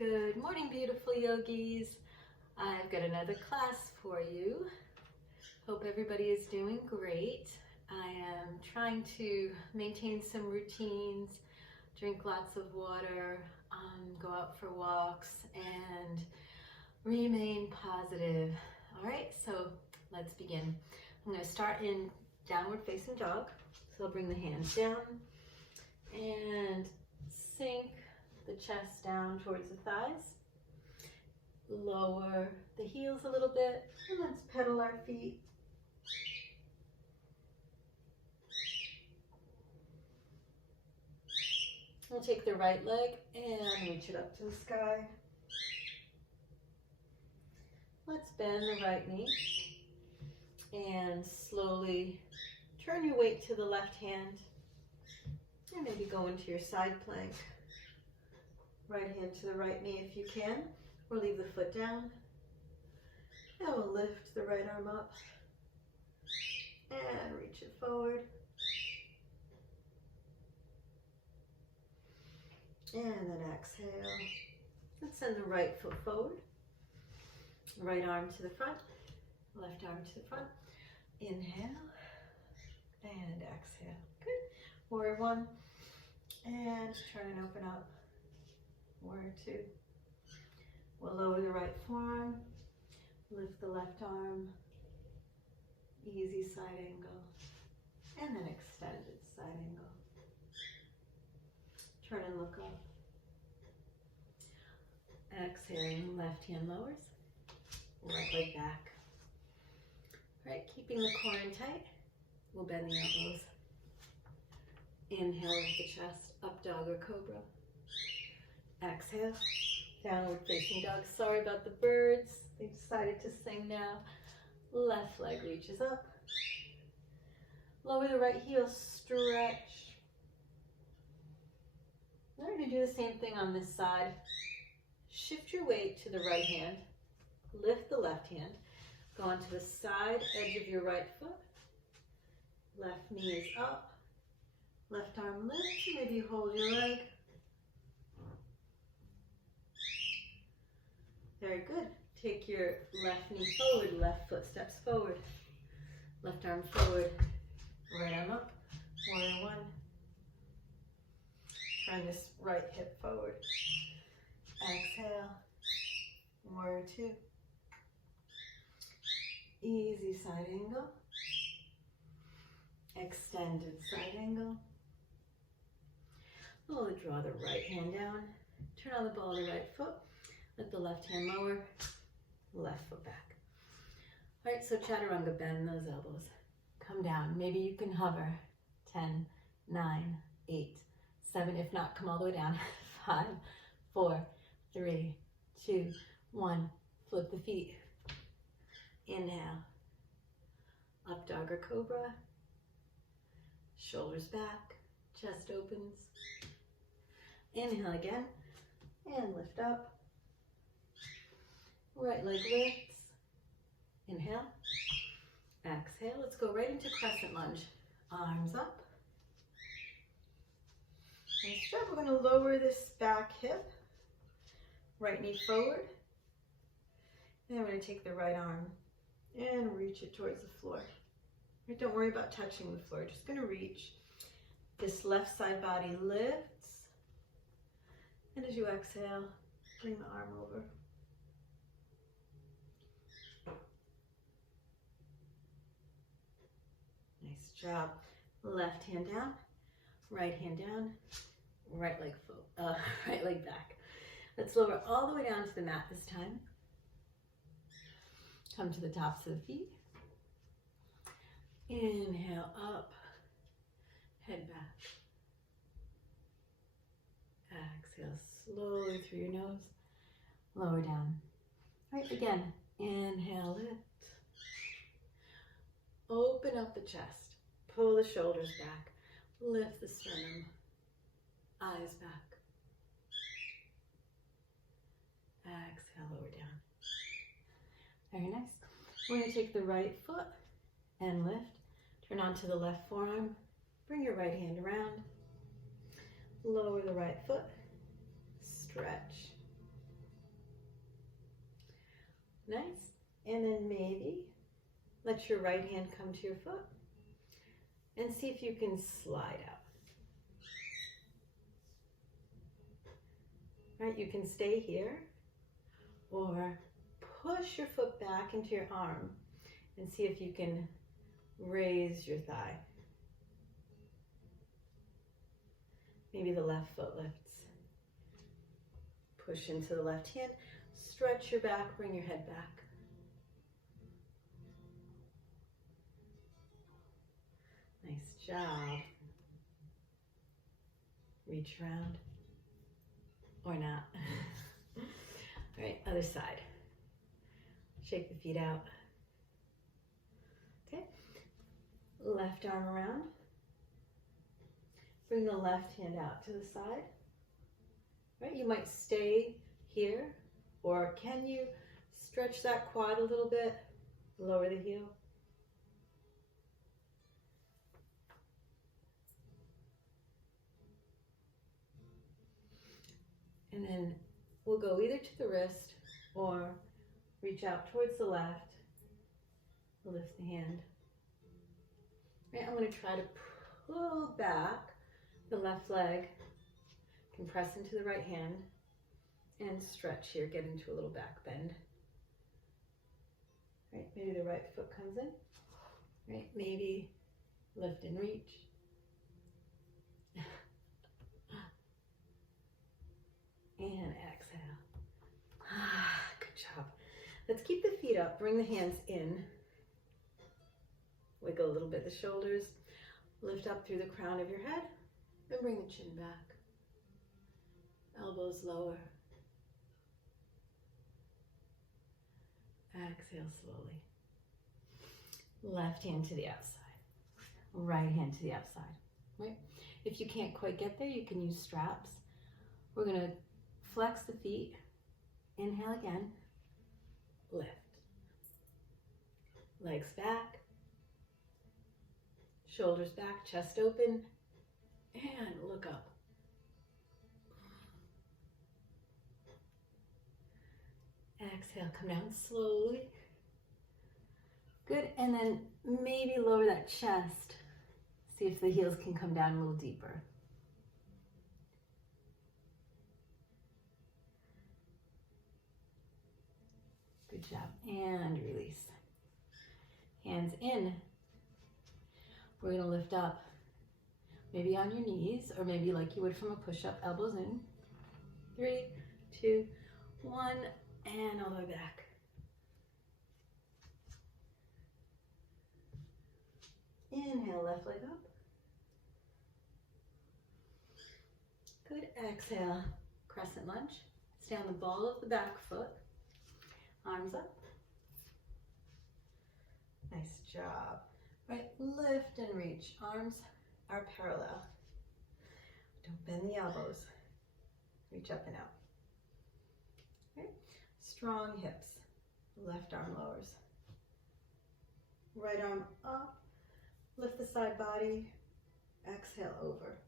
Good morning, beautiful yogis. I've got another class for you. Hope everybody is doing great. I am trying to maintain some routines, drink lots of water, go out for walks, and remain positive. All right, so let's begin. I'm going to start in downward facing dog. So I'll bring the hands down and sink the chest down towards the thighs. Lower the heels a little bit, and let's pedal our feet. We'll take the right leg and reach it up to the sky. Let's bend the right knee and slowly turn your weight to the left hand and maybe go into your side plank. Right hand to the right knee if you can, or leave the foot down. And we'll lift the right arm up and reach it forward. And then exhale. Let's send the right foot forward. Right arm to the front, left arm to the front. Inhale and exhale. Good. Warrior one. And turn and open up. Warrior two. We'll lower the right forearm, lift the left arm, easy side angle, and then extended side angle. Turn and look up. Exhaling, left hand lowers, right leg back. All right, keeping the core in tight, we'll bend the elbows. Inhale with the chest, up dog or cobra. Exhale, downward facing dog. Sorry about the birds. They decided to sing now. Left leg reaches up. Lower the right heel, stretch. We're going to do the same thing on this side. Shift your weight to the right hand. Lift the left hand. Go onto the side edge of your right foot. Left knee is up. Left arm lifts. Maybe you hold your leg. Very good. Take your left knee forward, left foot steps forward. Left arm forward, right arm up. Warrior one. Turn this right hip forward. Exhale. Warrior two. Easy side angle. Extended side angle. Slowly draw the right hand down. Turn on the ball of the right foot. Let the left hand lower, left foot back. All right, so chaturanga, bend those elbows. Come down. Maybe you can hover. 10, 9, 8, 7. If not, come all the way down. 5, 4, 3, 2, 1. Flip the feet. Inhale. Up dog or cobra. Shoulders back. Chest opens. Inhale again. And lift up. Right leg lifts. Inhale. Exhale. Let's go right into crescent lunge. Arms up. Nice job. We're going to lower this back hip. Right knee forward. And then we're going to take the right arm and reach it towards the floor. Right, don't worry about touching the floor. Just going to reach. This left side body lifts. And as you exhale, bring the arm over. Nice job. Left hand down, right hand down, right leg back. Let's lower all the way down to the mat this time. Come to the tops of the feet. Inhale up, head back. Exhale slowly through your nose, lower down. All right, again, inhale, lift. Open up the chest, pull the shoulders back, lift the sternum, eyes back. Exhale, lower down. Very nice. We're going to take the right foot and lift. Turn onto the left forearm. Bring your right hand around. Lower the right foot. Stretch. And then maybe let your right hand come to your foot and see if you can slide out. Right, you can stay here or push your foot back into your arm and see if you can raise your thigh. Maybe the left foot lifts. Push into the left hand, stretch your back, bring your head back. Nice job. Reach around or not. All right, other side. Shake the feet out. Okay, left arm around. Bring the left hand out to the side. Right, you might stay here, or can you stretch that quad a little bit? Lower the heel. And then we'll go either to the wrist or reach out towards the left. Lift the hand. Right, I'm going to try to pull back the left leg. Compress into the right hand and stretch here. Get into a little back bend. Right, maybe the right foot comes in. Right, maybe lift and reach. And exhale. Good job. Let's keep the feet up. Bring the hands in. Wiggle a little bit the shoulders. Lift up through the crown of your head and bring the chin back. Elbows lower. Exhale slowly. Left hand to the outside. Right hand to the outside. Right? If you can't quite get there, you can use straps. We're going to flex the feet. Inhale again. Lift. Legs back. Shoulders back, chest open. And look up. Exhale, come down slowly. Good, and then maybe lower that chest. See if the heels can come down a little deeper. Good job, and release. Hands in. We're gonna lift up, maybe on your knees, or maybe like you would from a push-up, elbows in. 3, 2, 1, and all the way back. Inhale, left leg up. Good, exhale, crescent lunge. Stay on the ball of the back foot. Arms up. Nice job. Right, lift and reach. Arms are parallel. Don't bend the elbows. Reach up and out. Right. Strong hips. Left arm lowers. Right arm up. Lift the side body. Exhale over.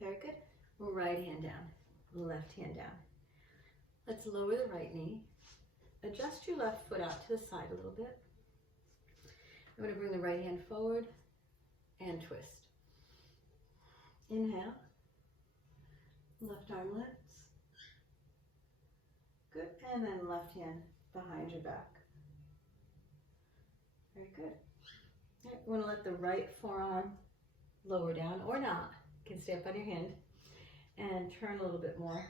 Very good. Right hand down. Left hand down. Let's lower the right knee. Adjust your left foot out to the side a little bit. I'm going to bring the right hand forward and twist. Inhale. Left arm lifts. Good. And then left hand behind your back. Very good. All right, we want to let the right forearm lower down or not. You can stay up on your hand and turn a little bit more.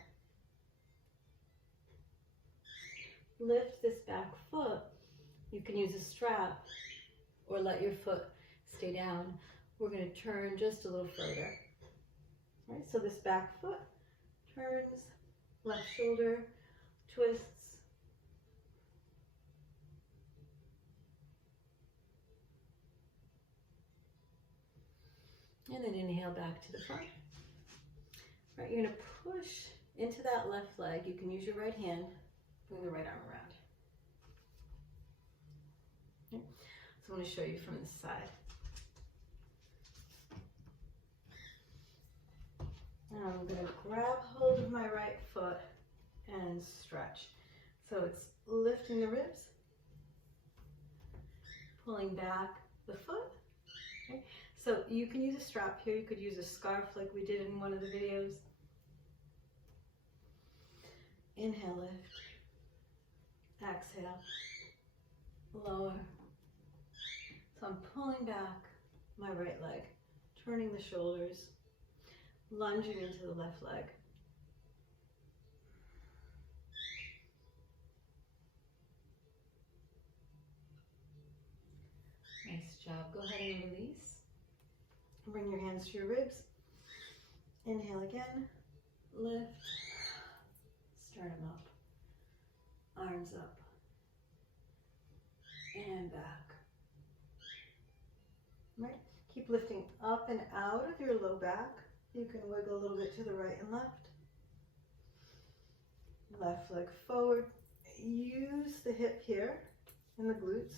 Lift this back foot. You can use a strap or let your foot stay down. We're going to turn just a little further. All right, so this back foot turns, left shoulder twists. And then inhale back to the front. All right, you're going to push into that left leg. You can use your right hand. Bring the right arm around. Okay. So I'm going to show you from this side. Now I'm going to grab hold of my right foot and stretch. So it's lifting the ribs, pulling back the foot. Okay. So you can use a strap here. You could use a scarf like we did in one of the videos. Inhale, lift. Exhale, lower. So I'm pulling back my right leg, turning the shoulders, lunging into the left leg. Nice job. Go ahead and release. Bring your hands to your ribs. Inhale again. Lift. Sternum up. Arms up. And back. Right. Keep lifting up and out of your low back. You can wiggle a little bit to the right and left. Left leg forward. Use the hip here and the glutes.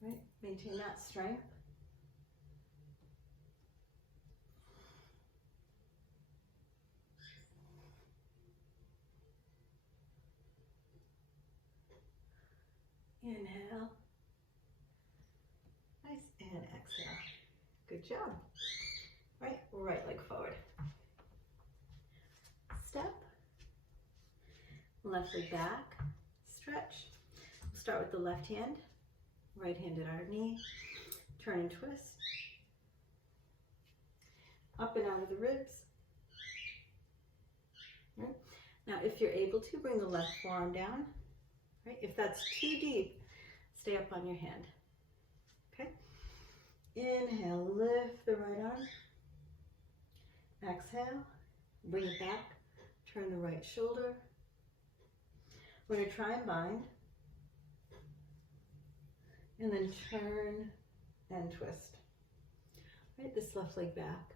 Right? Maintain that strength. Inhale. Nice. And exhale. Good job. Right leg forward. Step. Left leg back. Stretch. We'll start with the left hand. Right hand at our knee. Turn and twist. Up and out of the ribs. Right. Now if you're able to, bring the left forearm down. Right. If that's too deep, stay up on your hand. Okay. Inhale, lift the right arm. Exhale, bring it back. Turn the right shoulder. We're going to try and bind. And then turn and twist. Right, this left leg back.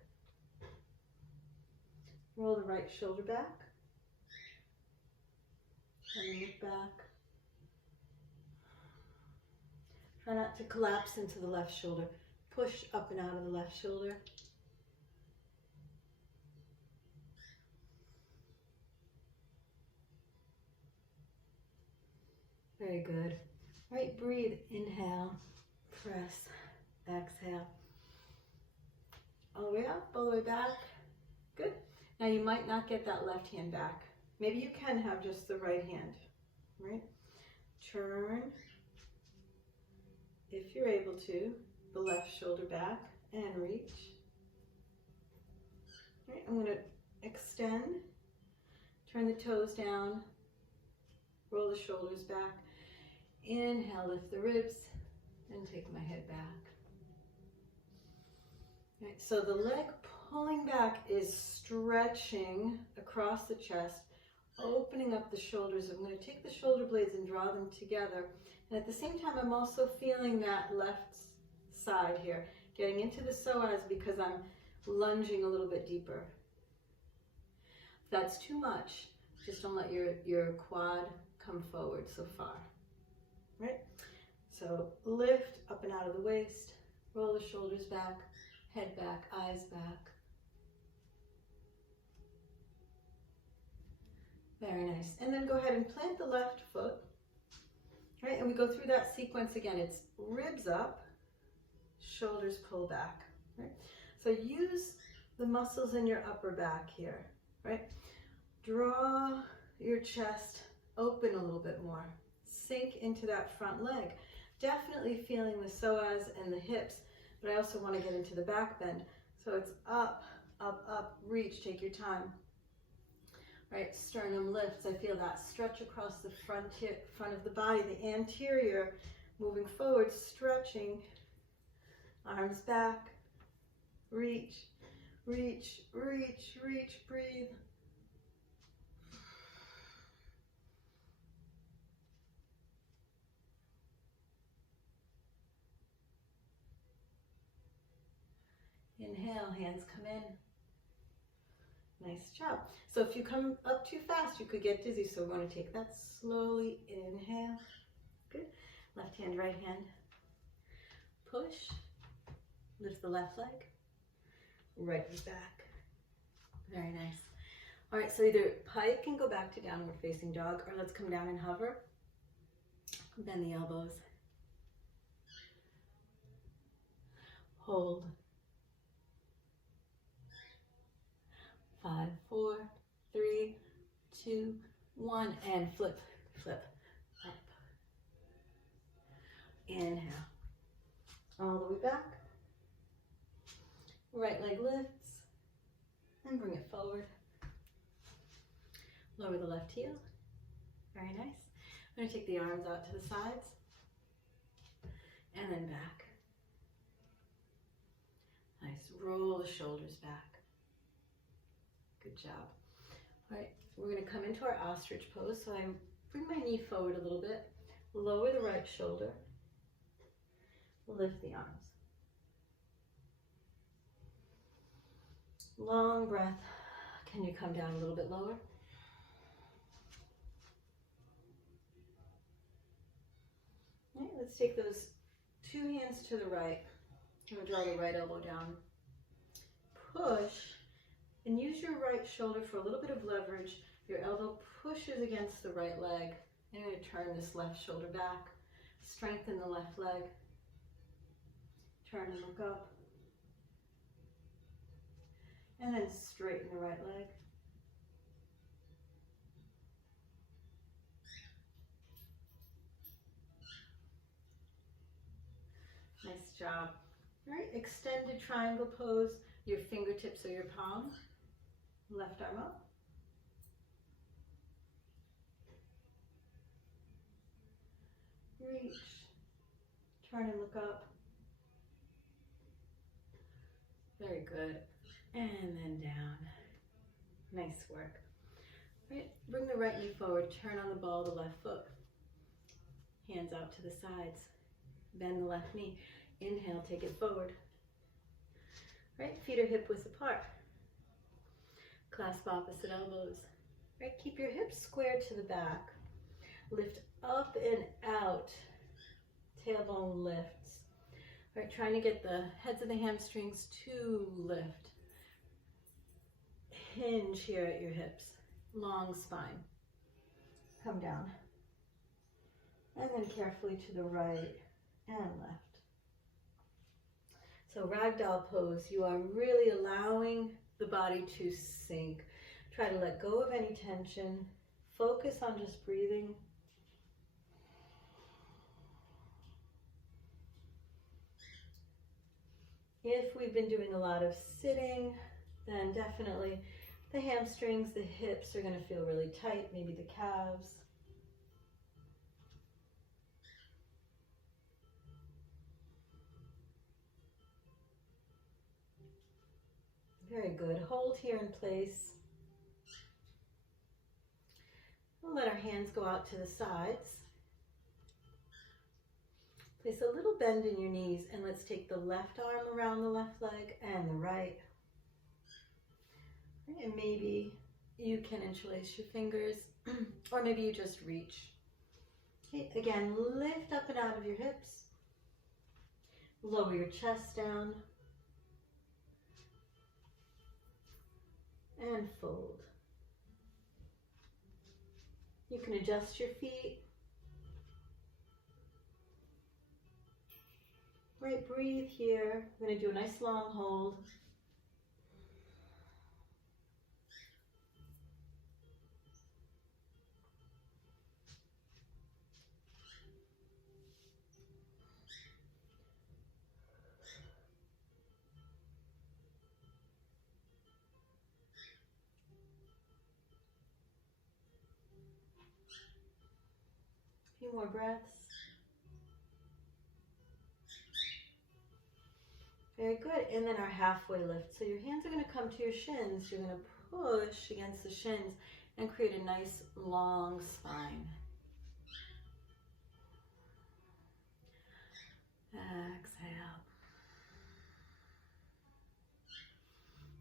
Roll the right shoulder back. And look back. Try not to collapse into the left shoulder. Push up and out of the left shoulder. Very good. Right, breathe. Inhale, press, exhale. All the way up, all the way back. Good. Now you might not get that left hand back. Maybe you can have just the right hand. Right? Turn. If you're able to, the left shoulder back and reach. All right, I'm going to extend, turn the toes down, roll the shoulders back. Inhale, lift the ribs, and take my head back. All right, so the leg pulling back is stretching across the chest, opening up the shoulders. I'm going to take the shoulder blades and draw them together. And at the same time, I'm also feeling that left side here, getting into the psoas because I'm lunging a little bit deeper. If that's too much, just don't let your quad come forward so far. Right? So lift up and out of the waist, roll the shoulders back, head back, eyes back. Very nice. And then go ahead and plant the left foot. Right? And we go through that sequence again. It's ribs up, shoulders pull back. Right? So use the muscles in your upper back here. Right? Draw your chest open a little bit more. Sink into that front leg. Definitely feeling the psoas and the hips, but I also want to get into the back bend. So it's up, up, up, reach, take your time. Right, sternum lifts. I feel that stretch across the front of the body, the anterior, moving forward, stretching. Arms back, reach, reach, reach, reach, breathe. Inhale, hands come in. Nice job. So if you come up too fast, you could get dizzy. So we're going to take that slowly. Inhale. Good. Left hand, right hand. Push. Lift the left leg. Right leg back. Very nice. All right, so either pike and go back to downward facing dog, or let's come down and hover. Bend the elbows. Hold. 5, 4, 3, 2, 1, and flip, flip, up. Inhale. All the way back. Right leg lifts, and bring it forward. Lower the left heel. Very nice. I'm going to take the arms out to the sides, and then back. Nice. Roll the shoulders back. Good job. All right, we're going to come into our ostrich pose. So I bring my knee forward a little bit, lower the right shoulder, lift the arms. Long breath. Can you come down a little bit lower? All right, let's take those two hands to the right. I'm going to draw the right elbow down. Push. And use your right shoulder for a little bit of leverage. Your elbow pushes against the right leg. And you're going to turn this left shoulder back. Strengthen the left leg. Turn and look up. And then straighten the right leg. Nice job. All right, extended triangle pose. Your fingertips or your palm. Left arm up. Reach. Turn and look up. Very good. And then down. Nice work. All right, bring the right knee forward. Turn on the ball of the left foot. Hands out to the sides. Bend the left knee. Inhale, take it forward. Right, feet are hip width apart. Clasp opposite elbows. Right, keep your hips squared to the back. Lift up and out. Tailbone lifts. Right, trying to get the heads of the hamstrings to lift. Hinge here at your hips. Long spine. Come down. And then carefully to the right and left. So ragdoll pose, you are really allowing the body to sink. Try to let go of any tension. Focus on just breathing. If we've been doing a lot of sitting, then definitely the hamstrings, the hips are going to feel really tight, maybe the calves. Very good. Hold here in place. We'll let our hands go out to the sides. Place a little bend in your knees, and let's take the left arm around the left leg and the right. And maybe you can interlace your fingers, or maybe you just reach. Okay, again, lift up and out of your hips. Lower your chest down. And fold. You can adjust your feet. Right, breathe here. We're going to do a nice long hold. A few more breaths. Very good. And then our halfway lift. So your hands are going to come to your shins. You're going to push against the shins and create a nice long spine. Exhale.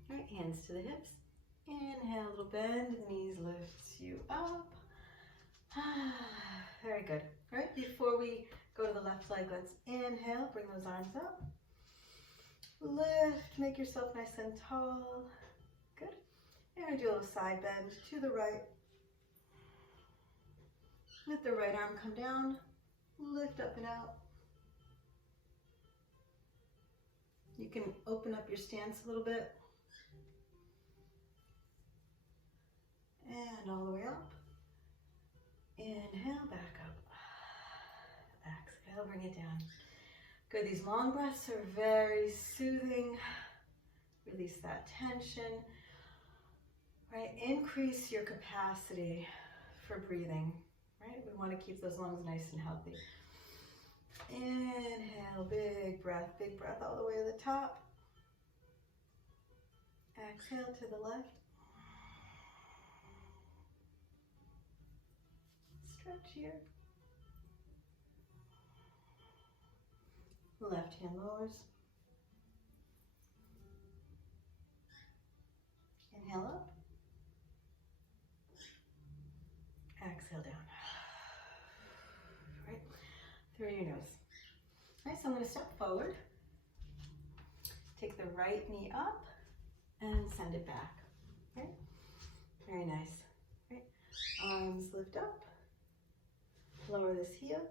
All right, hands to the hips. Inhale, little bend, knees lifts you up. Very good. All right, before we go to the left leg, let's inhale, bring those arms up. Lift, make yourself nice and tall. Good. You're going to do a little side bend to the right. Let the right arm come down, lift up and out. You can open up your stance a little bit. And all the way up. Inhale, back up. Exhale, bring it down. Good, these long breaths are very soothing. Release that tension. Right, increase your capacity for breathing. Right, we want to keep those lungs nice and healthy. Inhale, big breath all the way to the top. Exhale to the left. Stretch here. Left hand lowers. Inhale up. Exhale down. Right, through your nose. All right, so I'm going to step forward. Take the right knee up and send it back. Okay, very nice. Right, arms lift up. Lower this heel,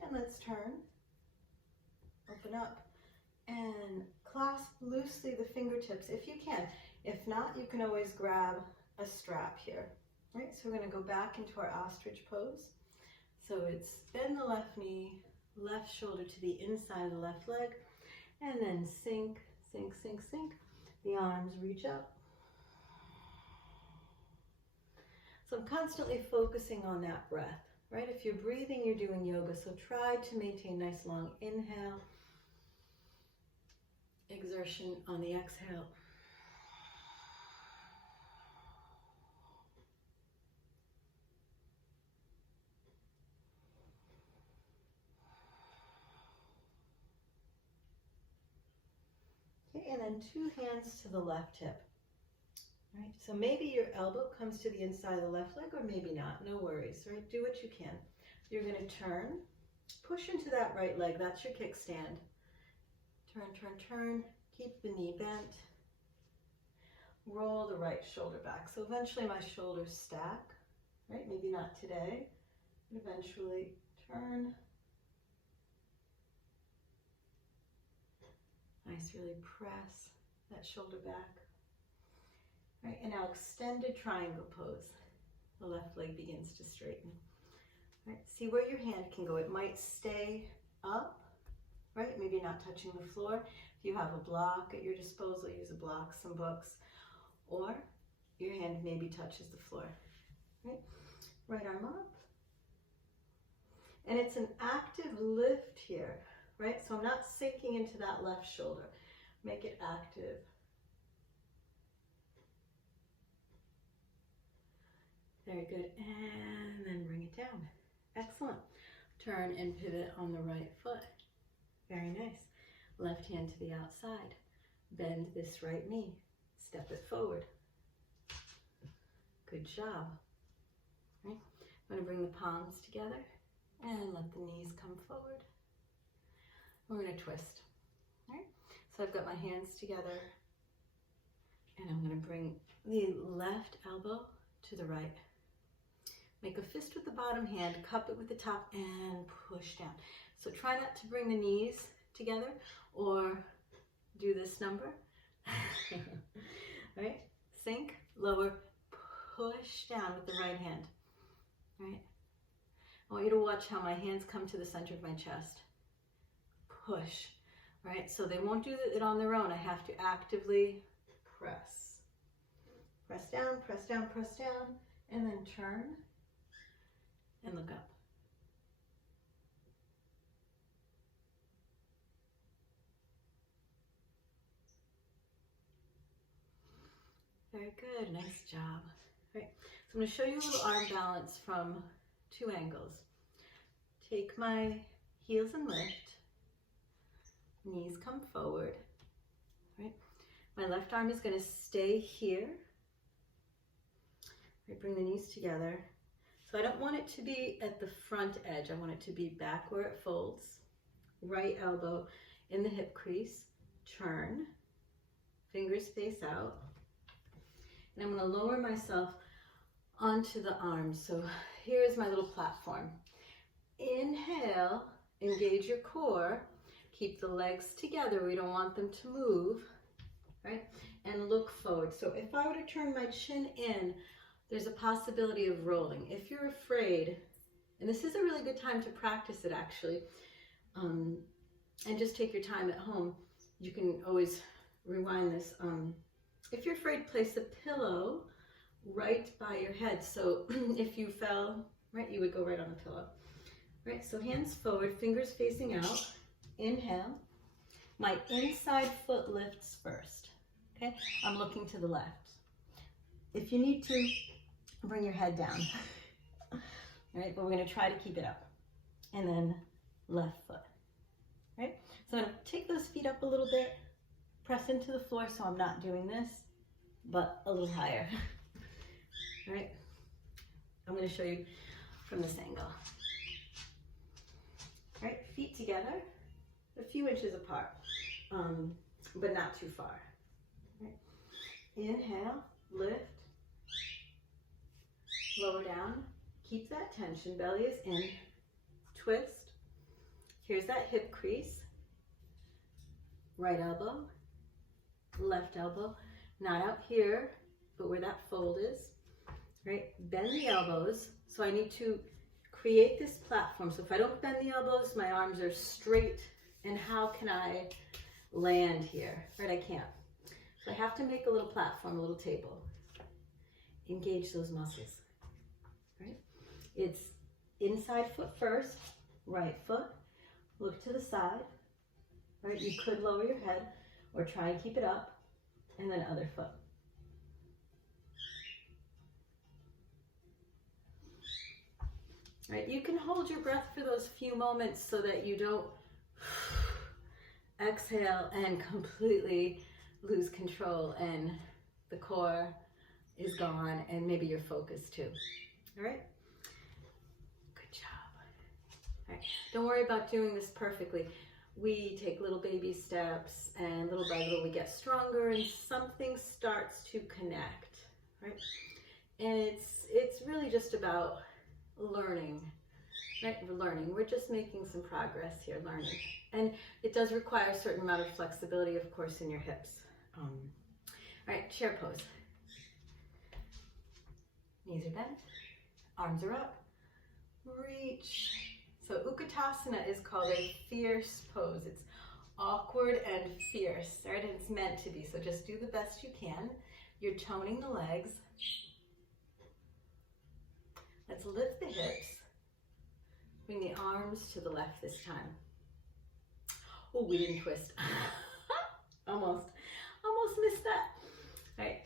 and let's turn. Open up and clasp loosely the fingertips if you can. If not, you can always grab a strap here. Right, so we're going to go back into our ostrich pose. So it's bend the left knee, left shoulder to the inside of the left leg, and then sink, sink, sink, sink. The arms reach up. So I'm constantly focusing on that breath. Right, if you're breathing, you're doing yoga, so try to maintain nice long inhale, exertion on the exhale. Okay, and then two hands to the left hip. Right, so maybe your elbow comes to the inside of the left leg, or maybe not, no worries, right? Do what you can. You're going to turn, push into that right leg, that's your kickstand. Turn, turn, turn, keep the knee bent. Roll the right shoulder back. So eventually my shoulders stack, right? Maybe not today, but eventually turn. Nice, really press that shoulder back. Right, and now extended triangle pose. The left leg begins to straighten. Right, see where your hand can go. It might stay up, right? Maybe not touching the floor. If you have a block at your disposal, use a block, some books, or your hand maybe touches the floor. Right, right arm up. And it's an active lift here, right? So I'm not sinking into that left shoulder. Make it active. Very good, and then bring it down. Excellent. Turn and pivot on the right foot. Very nice. Left hand to the outside. Bend this right knee. Step it forward. Good job. Right. I'm going to bring the palms together and let the knees come forward. We're going to twist. All right. So I've got my hands together, and I'm going to bring the left elbow to the right. Make a fist with the bottom hand, cup it with the top, and push down. So try not to bring the knees together or do this number. Right? Sink, lower, push down with the right hand. Right? I want you to watch how my hands come to the center of my chest. Push. Right? So they won't do it on their own. I have to actively press. Press down, press down, press down, and then turn. And look up. Very good, nice job. Right. So I'm going to show you a little arm balance from two angles. Take my heels and lift. Knees come forward. Right. My left arm is going to stay here. Right. Bring the knees together. So I don't want it to be at the front edge. I want it to be back where it folds. Right elbow in the hip crease. Turn. Fingers face out. And I'm going to lower myself onto the arms. So here's my little platform. Inhale, engage your core. Keep the legs together. We don't want them to move, right? And look forward. So if I were to turn my chin in, there's a possibility of rolling. If you're afraid, and this is a really good time to practice it actually, and just take your time at home. You can always rewind this. If you're afraid, place a pillow right by your head. So if you fell, right, you would go right on the pillow. Right, so hands forward, fingers facing out. Inhale. My inside foot lifts first. Okay, I'm looking to the left. If you need to, bring your head down. All right, but we're going to try to keep it up. And then left foot. Right, so I'm going to take those feet up a little bit, press into the floor so I'm not doing this, but a little higher. All right, I'm going to show you from this angle. All right, feet together, a few inches apart, but not too far. All right. Inhale, lift, lower down, keep that tension, belly is in, twist. Here's that hip crease, right elbow, left elbow, not out here, but where that fold is, right? Bend the elbows, so I need to create this platform. So if I don't bend the elbows, my arms are straight, and how can I land here, right? I can't. So I have to make a little platform, a little table. Engage those muscles, right? It's inside foot first, right foot. Look to the side, right? You could lower your head or try and keep it up, and then other foot. Right? You can hold your breath for those few moments so that you don't exhale and completely lose control and the core is gone and maybe your focus too. All right? Good job. All right. Don't worry about doing this perfectly. We take little baby steps and little by little we get stronger and something starts to connect, right? And it's really just about learning, right? We're just making some progress here, learning. And it does require a certain amount of flexibility, of course, in your hips. All right, chair pose. Knees are bent, arms are up, reach. So Utkatasana is called a fierce pose. It's awkward and fierce, right? And it's meant to be, so just do the best you can. You're toning the legs. Let's lift the hips. Bring the arms to the left this time. Oh, we didn't twist. Almost missed that. All right,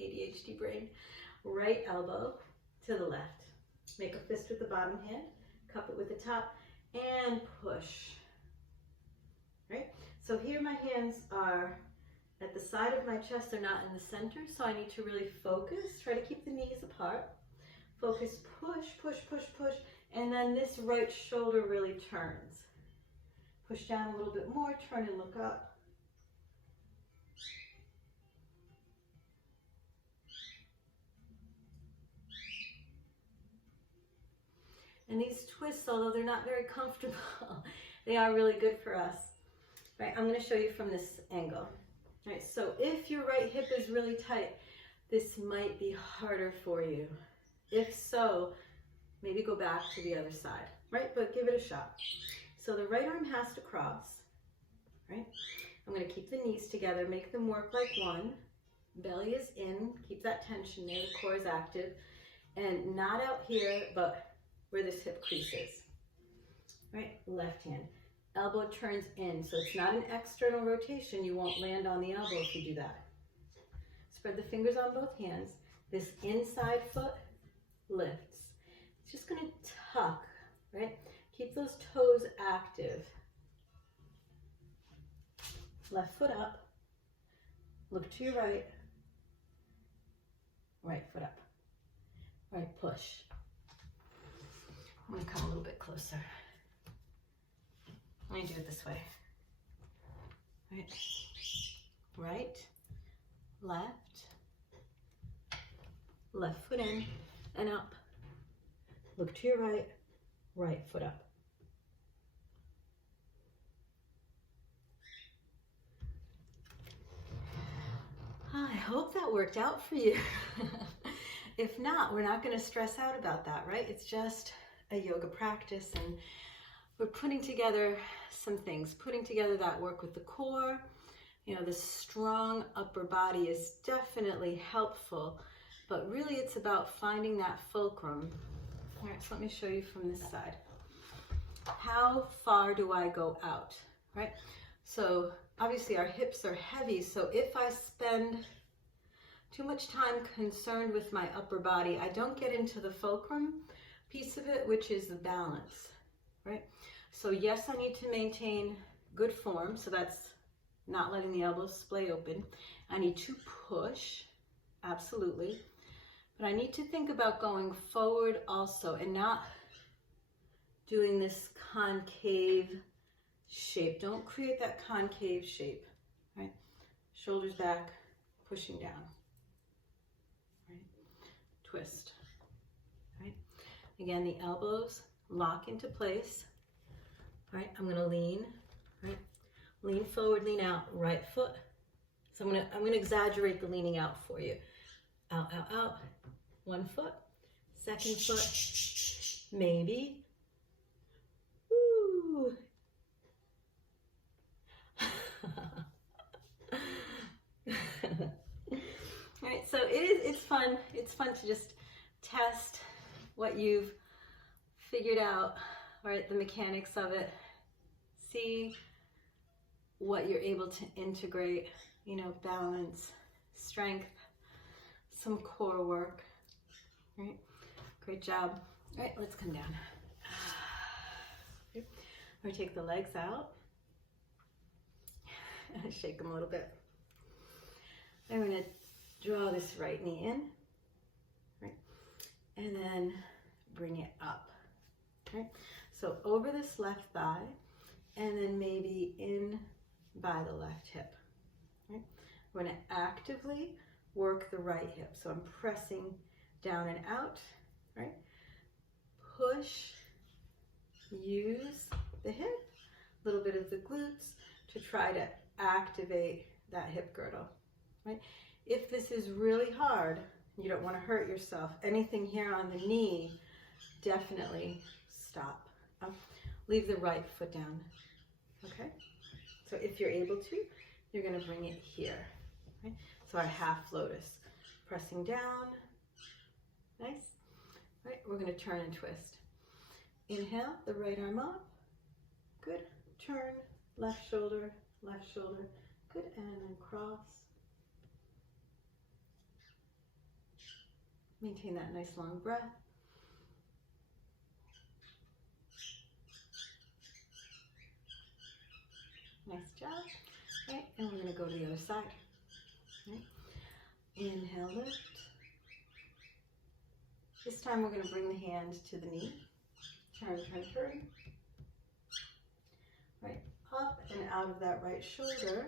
ADHD brain. Right elbow to the left. Make a fist with the bottom hand, cup it with the top, and push. Right? So here my hands are at the side of my chest, they're not in the center, so I need to really focus. Try to keep the knees apart. Focus, push, push, push, push, and then this right shoulder really turns. Push down a little bit more, turn and look up. And these twists, although they're not very comfortable, they are really good for us. Right, I'm going to show you from this angle. Right, so if your right hip is really tight, this might be harder for you. If so, maybe go back to the other side, right? But give it a shot. So the right arm has to cross, right? I'm going to keep the knees together, make them work like one. Belly is in, keep that tension there, the core is active. And not out here, but where this hip crease is, right? Left hand. Elbow turns in, so it's not an external rotation. You won't land on the elbow if you do that. Spread the fingers on both hands. This inside foot lifts. It's just going to tuck, right? Keep those toes active. Left foot up. Look to your right. Right foot up. Right push. I'm going to come a little bit closer. Let me do it this way. Right, right, left, left foot in and up. Look to your right, right foot up. I hope that worked out for you. If not, we're not going to stress out about that, right? It's just a yoga practice, and we're putting together some things, putting together that work with the core. You know, the strong upper body is definitely helpful, but really it's about finding that fulcrum. All right, so let me show you from this side. How far do I go out, right? So obviously our hips are heavy, so if I spend too much time concerned with my upper body, I don't get into the fulcrum piece of it, which is the balance, right? So yes, I need to maintain good form, so that's not letting the elbows splay open. I need to push, absolutely, but I need to think about going forward also and not doing this concave shape. Don't create that concave shape, right? Shoulders back, pushing down, right? Twist, right? Again, the elbows lock into place, right? I'm gonna lean, right? Lean forward, lean out, right foot. So I'm gonna exaggerate the leaning out for you. Out, out, out, one foot, second foot, maybe. Woo. Right, so it's fun. It's fun to just test what you've figured out, right? The mechanics of it. See what you're able to integrate, you know, balance, strength, some core work, right? Great job. All right, let's come down. Okay. We're gonna take the legs out. Shake them a little bit. I'm gonna draw this right knee in, right? And then bring it up, right? So over this left thigh, and then maybe in by the left hip, right? We're gonna actively work the right hip. So I'm pressing down and out, right? Push, use the hip, a little bit of the glutes to try to activate that hip girdle, right? If this is really hard, you don't want to hurt yourself, anything here on the knee, definitely stop. Leave the right foot down, okay? So if you're able to, you're going to bring it here, right? So our half lotus, pressing down, nice, right? We're going to turn and twist. Inhale, the right arm up, good, turn, left shoulder, good, and then cross. Maintain that nice long breath. Nice job. Right, and we're going to go to the other side. Right. Inhale, lift. This time we're going to bring the hand to the knee. Turn, turn, turn. Right, up and out of that right shoulder.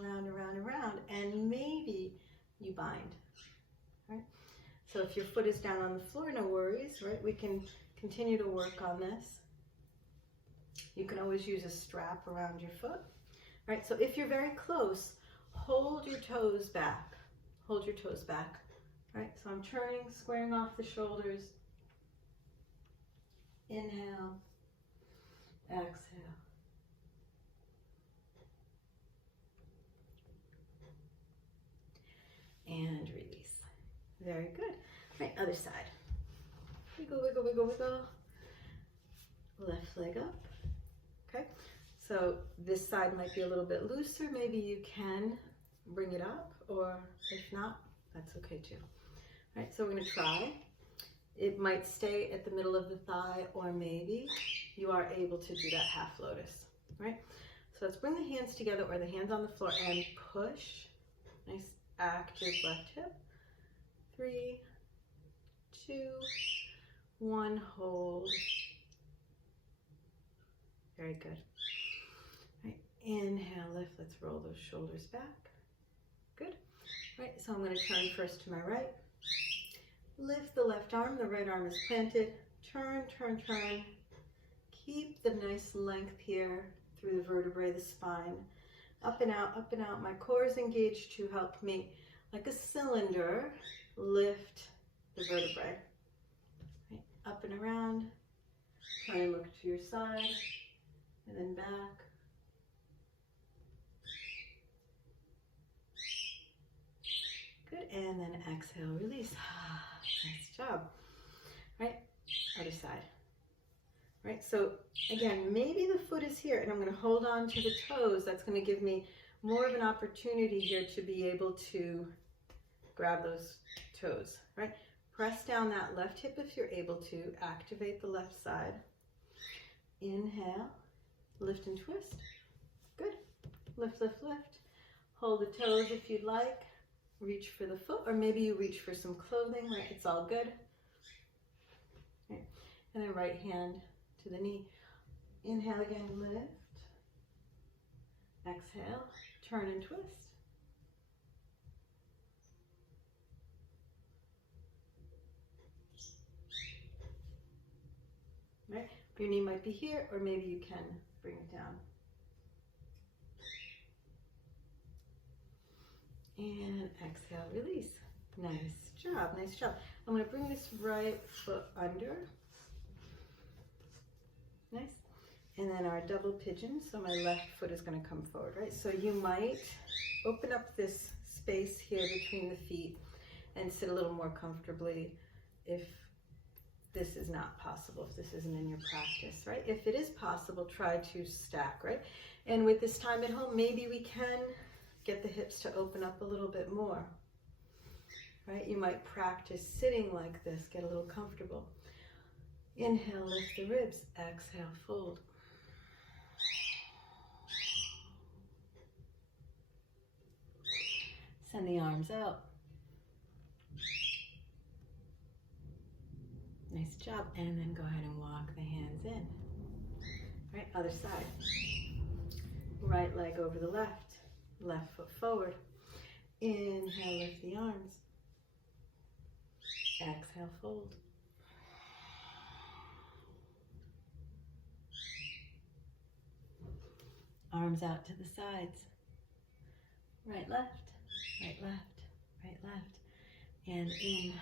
Around, around, around, and maybe you bind. Right? So if your foot is down on the floor, no worries, right? We can continue to work on this. You can always use a strap around your foot, right? So if you're very close, hold your toes back. Hold your toes back, right? So I'm turning, squaring off the shoulders. Inhale, exhale. And release. Very good. Right, other side. Wiggle, wiggle, wiggle, wiggle. Left leg up. Okay, so this side might be a little bit looser. Maybe you can bring it up, or if not, that's okay too. All right, so we're going to try. It might stay at the middle of the thigh, or maybe you are able to do that half lotus. Right, so let's bring the hands together, or the hands on the floor, and push. Nice active left hip. 3, 2, 1, hold. Very good. Right. Inhale, lift. Let's roll those shoulders back. Good. Right, so I'm going to turn first to my right. Lift the left arm, the right arm is planted. Turn, turn, turn. Keep the nice length here through the vertebrae, the spine. Up and out, up and out. My core is engaged to help me, like a cylinder, lift the vertebrae. Right, up and around. Try and look to your side, and then back. Good, and then exhale, release. Nice job. Right, other side. Right, so again, maybe the foot is here, and I'm going to hold on to the toes. That's going to give me more of an opportunity here to be able to grab those toes. Right, press down that left hip if you're able to. Activate the left side. Inhale, lift and twist. Good. Lift, lift, lift. Hold the toes if you'd like. Reach for the foot, or maybe you reach for some clothing, right? It's all good. Right. And then right hand to the knee. Inhale again, lift. Exhale, turn and twist. Right? Your knee might be here, or maybe you can bring it down. And exhale, release. Nice job, nice job. I'm going to bring this right foot under. Nice. And then our double pigeon, so my left foot is going to come forward, right? So you might open up this space here between the feet and sit a little more comfortably if this is not possible, if this isn't in your practice, right? If it is possible, try to stack, right? And with this time at home, maybe we can get the hips to open up a little bit more, right? You might practice sitting like this, get a little comfortable. Inhale, lift the ribs. Exhale, fold. Send the arms out. Nice job. And then go ahead and walk the hands in. Right, other side. Right leg over the left. Left foot forward. Inhale, lift the arms. Exhale, fold. Arms out to the sides. Right, left, right, left, right, left. And in.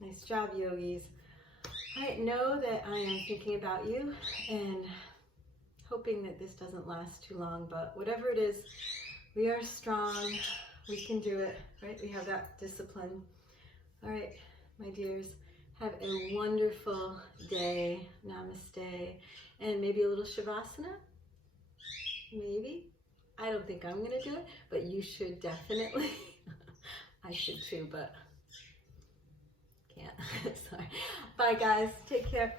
Nice job, yogis. All right, know that I am thinking about you and hoping that this doesn't last too long, but whatever it is, we are strong. We can do it, right? We have that discipline. All right, my dears, have a wonderful day. Namaste. And maybe a little Shavasana? Maybe. I don't think I'm going to do it, but you should definitely. I should too, but can't. Sorry. Bye, guys. Take care.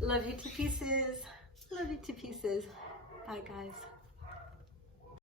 Love you to pieces. Love you to pieces. Bye, guys.